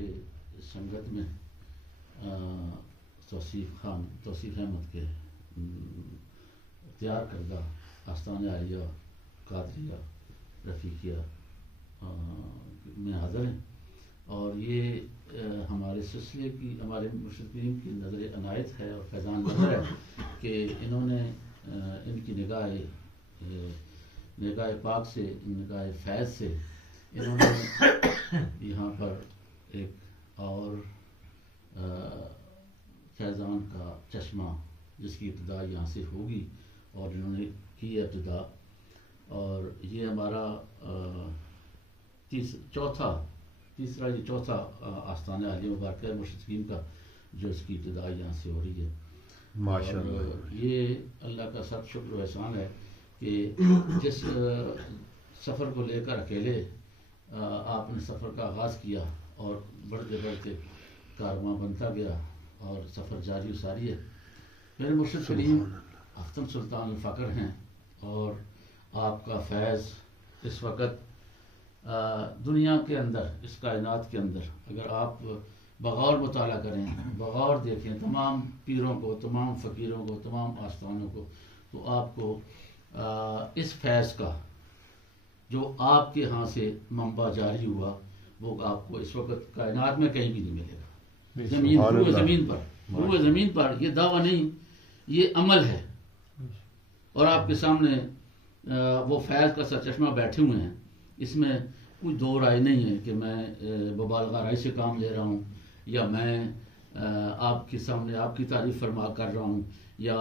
کہ سنگت میں توصیف احمد کے تیار کردہ آستان عالیہ قادریہ رفیقیہ میں حاضر ہیں، اور یہ ہمارے سلسلے کی، ہمارے مرشد کریم کی نظر عنایت ہے اور فیضان نظر ہے کہ انہوں نے ان کی نگاہ پاک سے، نگاہ فیض سے انہوں نے یہاں پر ایک اور فیضان کا چشمہ جس کی ابتدا یہاں سے ہوگی، اور انہوں نے کی ہے ابتدا، اور یہ ہمارا چوتھا آستانہ عالیہ مبارکہ ہے مرشد کریم کا، جو اس کی ابتدا یہاں سے ہو رہی ہے ماشاءاللہ۔ یہ اللہ کا سب شکر و احسان ہے کہ جس سفر کو لے کر اکیلے آپ نے سفر کا آغاز کیا اور بڑھتے بڑھتے کارواں بنتا گیا اور سفر جاری و ساری ہے۔ میرے مرشد کریم اختم سلطان الفقر ہیں، اور آپ کا فیض اس وقت دنیا کے اندر، اس کائنات کے اندر اگر آپ بغور مطالعہ کریں، بغور دیکھیں تمام پیروں کو، تمام فقیروں کو، تمام آستانوں کو، تو آپ کو اس فیض کا جو آپ کے ہاں سے منبع جاری ہوا وہ آپ کو اس وقت کائنات میں کہیں بھی نہیں ملے گا۔ روح زمین پر یہ دعویٰ نہیں، یہ عمل ہے، اور آپ کے سامنے وہ فیض کا سرچشمہ بیٹھے ہوئے ہیں۔ اس میں کوئی دو رائے نہیں ہے کہ میں مبالغہ رائے سے کام لے رہا ہوں، یا میں آپ کے سامنے آپ کی تعریف فرما کر رہا ہوں، یا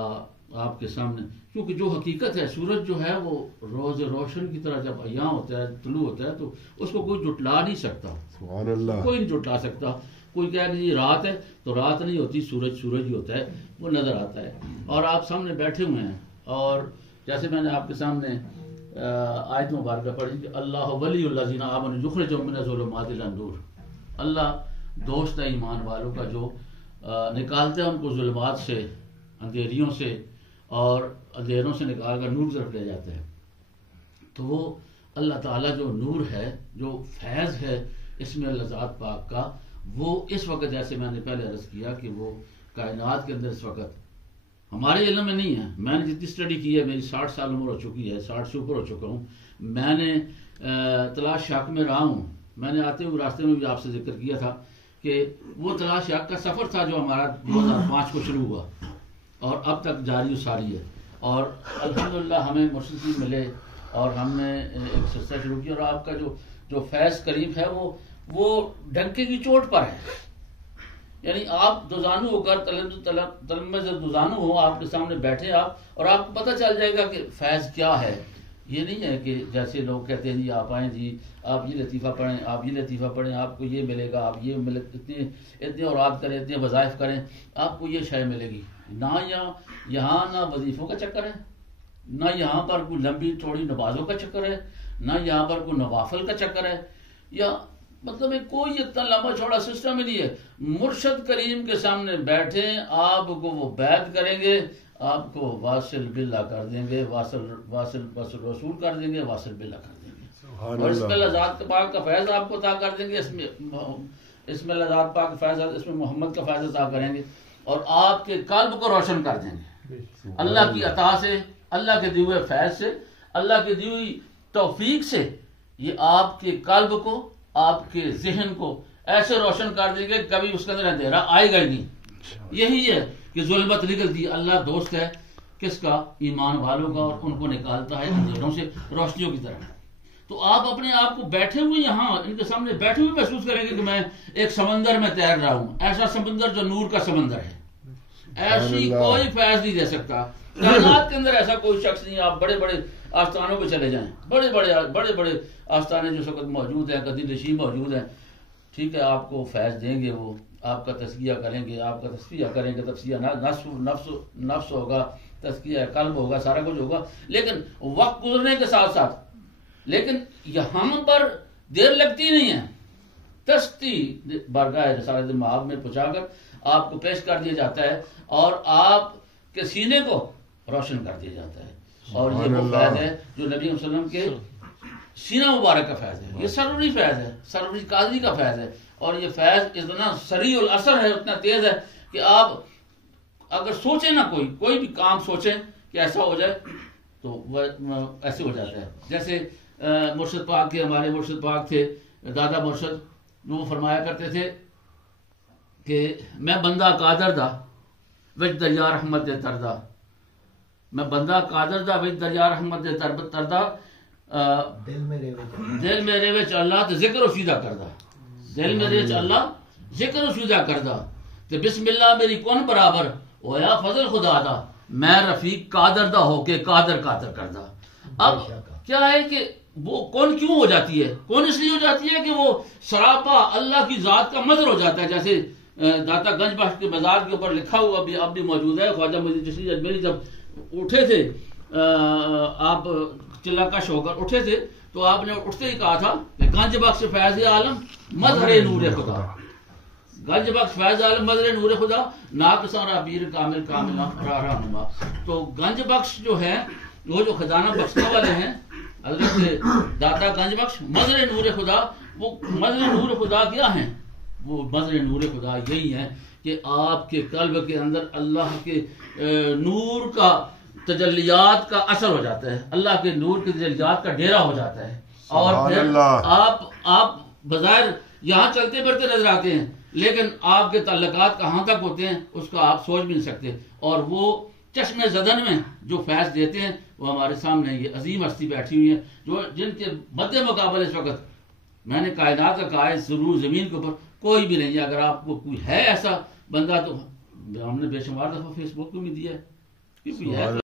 آپ کے سامنے، کیونکہ جو حقیقت ہے، سورج جو ہے وہ روز روشن کی طرح جب عیاں ہوتا ہے، طلوع ہوتا ہے، تو اس کو کوئی جھٹلا نہیں سکتا، سبحان اللہ، کوئی نہیں جھٹلا سکتا۔ کوئی کہے کہ یہ رات ہے تو رات نہیں ہوتی، سورج ہی ہوتا ہے، وہ نظر آتا ہے، اور آپ سامنے بیٹھے ہوئے ہیں۔ اور جیسے میں نے آپ کے سامنے آیت مبارکہ پڑھی کہ اللہ ولی الذین آمنوا یخرجهم من الظلمات الی النور، اللہ دوست ہے ایمان والوں کا جو نکالتا ہے ان کو ظلمات سے، اندھیریوں سے، اور اندھیروں سے نکال کر نور طرف لے جاتا ہے۔ تو وہ اللہ تعالیٰ جو نور ہے، جو فیض ہے اس میں اللہ ذات پاک کا، وہ اس وقت جیسے میں نے پہلے عرض کیا کہ وہ کائنات کے اندر اس وقت ہمارے علم میں نہیں ہے۔ میں نے جتنی اسٹڈی کی ہے، میری 60 سال عمر ہو چکی ہے، 60 سے اوپر ہو چکا ہوں، میں نے تلاش حق میں رہا ہوں۔ میں نے آتے ہوئے راستے میں بھی آپ سے ذکر کیا تھا کہ وہ تلاش حق کا سفر تھا جو ہمارا 2005 کو شروع ہوا اور اب تک جاری و ساری ہے، اور الحمدللہ ہمیں مرشد ملے اور ہم نے ایک سلسلہ شروع کیا، اور آپ کا جو فیض کریم ہے وہ ڈنکے کی چوٹ پر ہے، یعنی آپ دوزانو ہو کر طلب میں سے دوزانو ہو، آپ کے سامنے بیٹھے آپ، اور آپ کو پتہ چل جائے گا کہ فیض کیا ہے۔ یہ نہیں ہے کہ جیسے لوگ کہتے ہیں جی آپ آئیں جی آپ یہ لطیفہ پڑھیں، آپ یہ لطیفہ پڑھیں، آپ کو یہ ملے گا، آپ یہ ملے، اتنے اوراد کریں، اتنے وظائف کریں، آپ کو یہ شے ملے گی۔ نہ یہاں نہ وظیفوں کا چکر ہے، نہ یہاں پر کوئی لمبی چوڑی نمازوں کا چکر ہے، نہ یہاں پر کوئی نوافل کا چکر ہے، یا مطلب کوئی اتنا لمبا چوڑا سسٹم ہی نہیں ہے۔ مرشد کریم کے سامنے بیٹھے آپ کو وہ بیعت کریں گے، آپ کو واصل باللہ کر دیں گے، واصل رسول کر دیں گے، واصل باللہ کر دیں گے، اور اس میں اللہ ذات پاک کا فیض آپ کو عطا کر دیں گے، اس میں اللہ ذات پاک کا فیض، اس میں محمد کا فیض عطا کریں گے، اور آپ کے قلب کو روشن کر دیں گے اللہ کی عطا سے، اللہ کے دیے ہوئے فیض سے، اللہ کی دی ہوئی توفیق سے۔ یہ آپ کے قلب کو، آپ کے ذہن کو ایسے روشن کر دیں گے کبھی اس کے اندر اندھیرا آئے گا ہی نہیں۔ یہی ہے کہ ظلمت نکلتی ہے، اللہ دوست ہے کس کا؟ ایمان والوں کا، اور ان کو نکالتا ہے اندھیروں سے روشنیوں کی طرف۔ تو آپ اپنے آپ کو بیٹھے ہوئے یہاں ان کے سامنے بیٹھے ہوئے محسوس کریں گے کہ میں ایک سمندر میں تیر رہا ہوں، ایسا سمندر جو نور کا سمندر ہے، ایسی کوئی فیض نہیں دے سکتا کائنات کے اندر، ایسا کوئی شخص نہیں۔ آپ بڑے بڑے آستانوں پہ چلے جائیں، بڑے بڑے آستانے جو سب موجود ہیں، قدیم نشین موجود ہیں، ٹھیک ہے، آپ کو فیض دیں گے، وہ آپ کا تزکیہ کریں گے، آپ کا تصفیہ کریں گے، تزکیہ نفس ہوگا، تزکیہ قلب ہوگا، سارا کچھ ہوگا، لیکن وقت گزرنے کے ساتھ ساتھ، لیکن یہاں پر دیر لگتی نہیں ہے، تستی بارگاہ رسالت مآب میں پہنچا کر آپ کو پیش کر دیا جاتا ہے، اور آپ کے سینے کو روشن کر دیا جاتا ہے، اور یہ وہ فیض ہے جو نبی صلی اللہ علیہ وسلم کے سینہ مبارک کا فیض ہے، یہ سروری فیض ہے، سروری قادری کا فیض ہے، اور یہ فیض اتنا سریع الاثر ہے، اتنا تیز ہے کہ آپ اگر سوچیں نا کوئی بھی کام سوچیں کہ ایسا ہو جائے تو وہ ایسے ہو جاتا ہے. جیسے مرشد پاک کے، ہمارے مرشد پاک تھے دادا مرشد، وہ فرمایا کرتے تھے کہ میں بندہ قادر دا وچ دریا رحمت دے تردا، میں بندہ قادر دا وچ دریا رحمت دے تردا، دل میرے وچ اللہ تے ذکر و سیدھا کردا، دل میرے وچ اللہ ذکر و سیدھا کردا تے بسم اللہ میری کون برابر ہویا فضل خدا دا، میں رفیق قادر دا ہو کے قادر کردا. اب کیا ہے کہ وہ کون کیوں ہو جاتی ہے؟ کون اس لیے ہو جاتی ہے کہ وہ سراپا اللہ کی ذات کا مظہر ہو جاتا ہے. جیسے داتا گنج بخش کے مزار کے اوپر لکھا ہوا اب بھی موجود ہے، خواجہ معین چشتی اجمیری جب اٹھے تھے، آپ چلا کش ہو کر اٹھے تھے تو آپ نے اٹھتے ہی کہا تھا کہ گنج بخش فیض عالم مظہر نور خدا، گنج بخش فیض عالم مظہر نور خدا، ناقصاں را پیر کامل راہ رہنما. تو گنج بخش جو ہے وہ جو خزانہ بخشنے والے ہیں حضرت داتا گنج بخش مظہر نور خدا، وہ مظہر نور خدا کیا ہیں؟ وہ مظہر نور خدا یہی ہے کہ آپ کے قلب کے اندر اللہ کے نور کا تجلیات کا اثر ہو جاتا ہے، اللہ کے نور کے تجلیات کا ڈیرا ہو جاتا ہے، اور پھر آپ بظاہر یہاں چلتے پھرتے نظر آتے ہیں لیکن آپ کے تعلقات کہاں تک ہوتے ہیں اس کا آپ سوچ بھی نہیں سکتے. اور وہ چشم زدن میں جو فیض دیتے ہیں وہ ہمارے سامنے یہ عظیم ہستی بیٹھی ہوئی ہے، جو جن کے مد مقابل اس وقت میں نے کائنات کا کہا ہے ضرور زمین کے اوپر کوئی بھی نہیں ہے. اگر آپ کو کوئی ہے ایسا بندہ تو ہم نے بے شمار دفعہ فیس بک پہ بھی دیا ہے کہ کوئی ہے